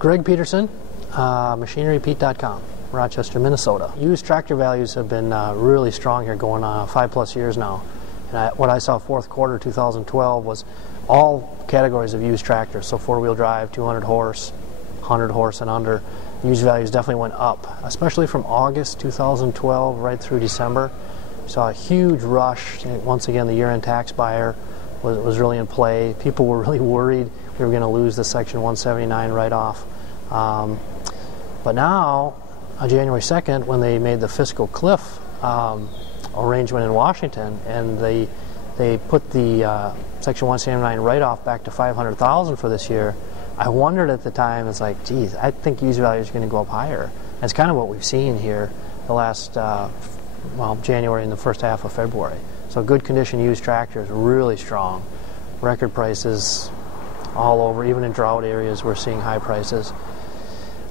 Greg Peterson, machinerypete.com, Rochester, Minnesota. Used tractor values have been really strong here, going on 5+ years now. And what I saw fourth quarter 2012 was all categories of used tractors, so four-wheel drive, 200 horse, 100 horse and under. Used values definitely went up, especially from August 2012 right through December. Saw a huge rush. Once again, the year-end tax buyer was really in play. People were really worried we were going to lose the Section 179 write-off. But now, on January 2nd, when they made the fiscal cliff arrangement in Washington, and they put the Section 179 write-off back to $500,000 for this year, I wondered at the time, it's like, geez, I think used value is going to go up higher. That's kind of what we've seen here the last, January and the first half of February. So good condition used tractors, really strong. Record prices all over, even in drought areas we're seeing high prices.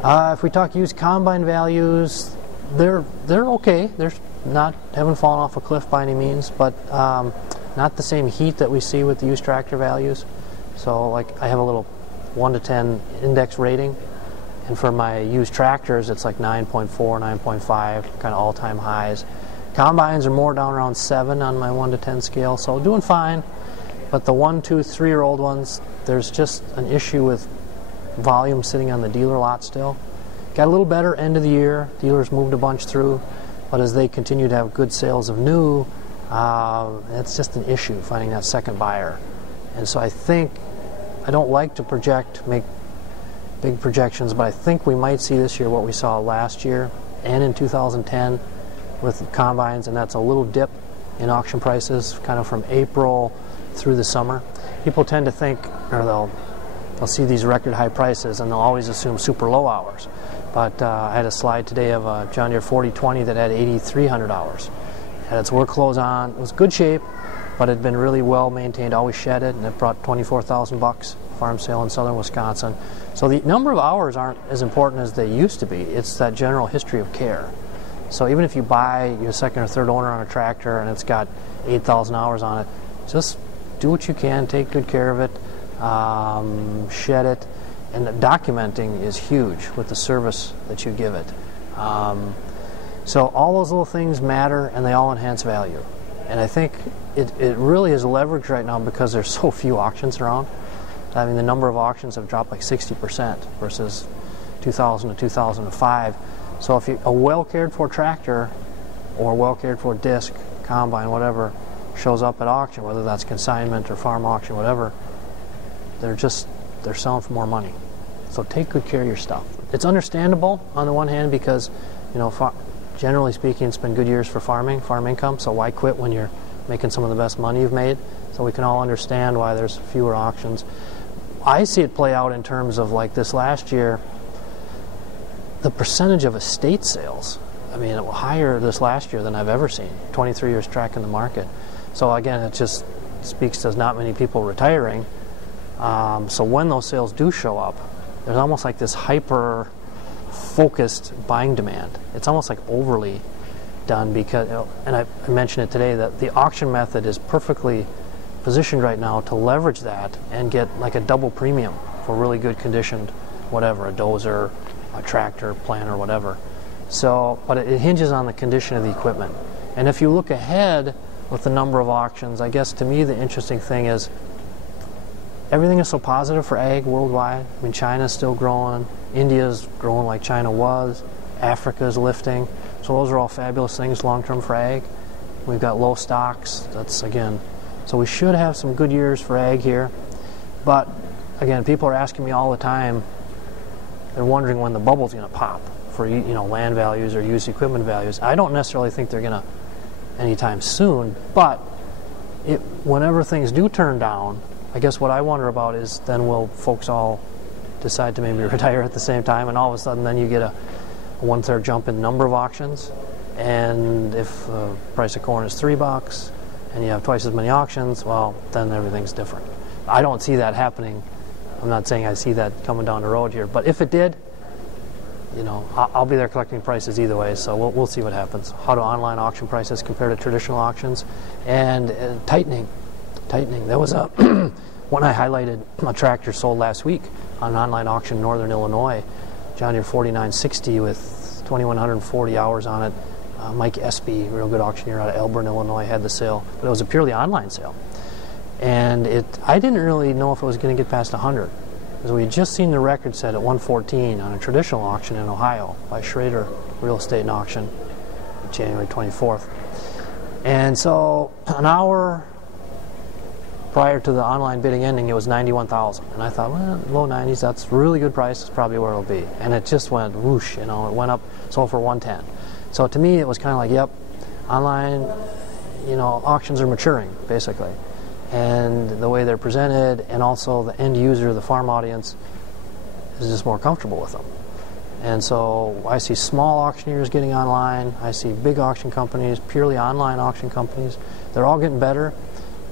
If we talk used combine values, they're okay. They're haven't fallen off a cliff by any means, but not the same heat that we see with the used tractor values. So like I have a little 1 to 10 index rating, and for my used tractors it's like 9.4, 9.5, kind of all-time highs. Combines are more down around 7 on my 1 to 10 scale, so doing fine. But the 1, 2, 3-year-old ones, there's just an issue with volume sitting on the dealer lot still. Got a little better end of the year. Dealers moved a bunch through, but as they continue to have good sales of new, it's just an issue finding that second buyer. And so I don't like to make big projections, but I think we might see this year what we saw last year and in 2010 with combines, and that's a little dip in auction prices kind of from April through the summer. People tend to think, or they'll see these record high prices and they'll always assume super low hours. But I had a slide today of a John Deere 4020 that had 8,300 hours. Had its work clothes on. It was good shape, but it had been really well maintained, always shedded, and it brought $24,000 farm sale in southern Wisconsin. So the number of hours aren't as important as they used to be. It's that general history of care. So even if you buy your second or third owner on a tractor and it's got 8,000 hours on it, just do what you can, take good care of it, shed it, and the documenting is huge with the service that you give it. So all those little things matter, and they all enhance value. And I think it really is leveraged right now because there's so few auctions around. I mean, the number of auctions have dropped like 60% versus 2000 to 2005. So if a well cared for tractor or well cared for disc, combine, whatever, shows up at auction, whether that's consignment or farm auction, whatever, they're selling for more money. So take good care of your stuff. It's understandable on the one hand because, generally speaking, it's been good years for farm income, so why quit when you're making some of the best money you've made? So we can all understand why there's fewer auctions. I see it play out in terms of like this last year, the percentage of estate sales, it was higher this last year than I've ever seen. 23 years tracking the market. So again, it just speaks to not many people retiring. So when those sales do show up, there's almost like this hyper-focused buying demand. It's almost like overly done because, and I mentioned it today, that the auction method is perfectly positioned right now to leverage that and get like a double premium for really good conditioned, whatever, a dozer, a tractor, planter, whatever. So, but it hinges on the condition of the equipment. And if you look ahead with the number of auctions, I guess to me the interesting thing is everything is so positive for ag worldwide. China's still growing, India's growing like China was, Africa's lifting. So those are all fabulous things long-term for ag. We've got low stocks, so we should have some good years for ag here. But again, people are asking me all the time, they're wondering when the bubble's going to pop for land values or used equipment values. I don't necessarily think they're going to anytime soon, but whenever things do turn down, I guess what I wonder about is then will folks all decide to maybe retire at the same time, and all of a sudden then you get a 1/3 jump in number of auctions, and if the price of corn is $3 and you have twice as many auctions, well, then everything's different. I don't see that happening. I'm not saying I see that coming down the road here, but if it did, I'll be there collecting prices either way, so we'll see what happens. How do online auction prices compare to traditional auctions? And tightening. There was when I highlighted a tractor sold last week on an online auction in Northern Illinois, John Deere 4960 with 2,140 hours on it. Mike Espy, real good auctioneer out of Elburn, Illinois, had the sale, but it was a purely online sale. And I didn't really know if it was going to get past 100, because we had just seen the record set at 114 on a traditional auction in Ohio by Schrader Real Estate and Auction, January 24th. And so an hour prior to the online bidding ending, it was 91,000, and I thought, well, low 90s, that's a really good price. It's probably where it'll be. And it just went whoosh, you know, it went up, sold for 110. So to me, it was kind of like, yep, online, you know, auctions are maturing basically, and the way they're presented, and also the end user, the farm audience, is just more comfortable with them. And so I see small auctioneers getting online. I see big auction companies, purely online auction companies. They're all getting better.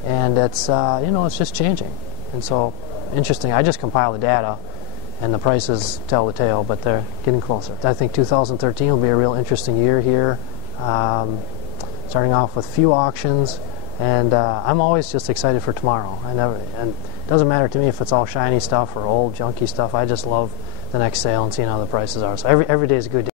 And it's, you know, it's just changing. And so, interesting, I just compile the data, and the prices tell the tale, but they're getting closer. I think 2013 will be a real interesting year here, starting off with few auctions, and I'm always just excited for tomorrow. And it doesn't matter to me if it's all shiny stuff or old junky stuff. I just love the next sale and seeing how the prices are. So every day is a good day.